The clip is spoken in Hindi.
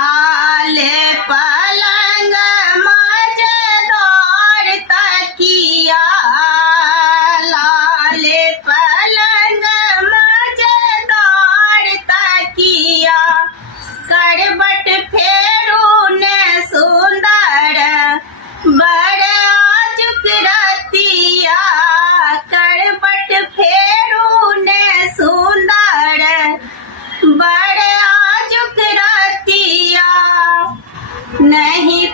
लाले पलंग मजेदार तकिया, लाले पलंग मजेदार तकिया, करबट फेरू ने सुंदर बड़े आजुक रतिया, करबट फेरू ने सुंदर बड़े आजुक रतिया, नहीं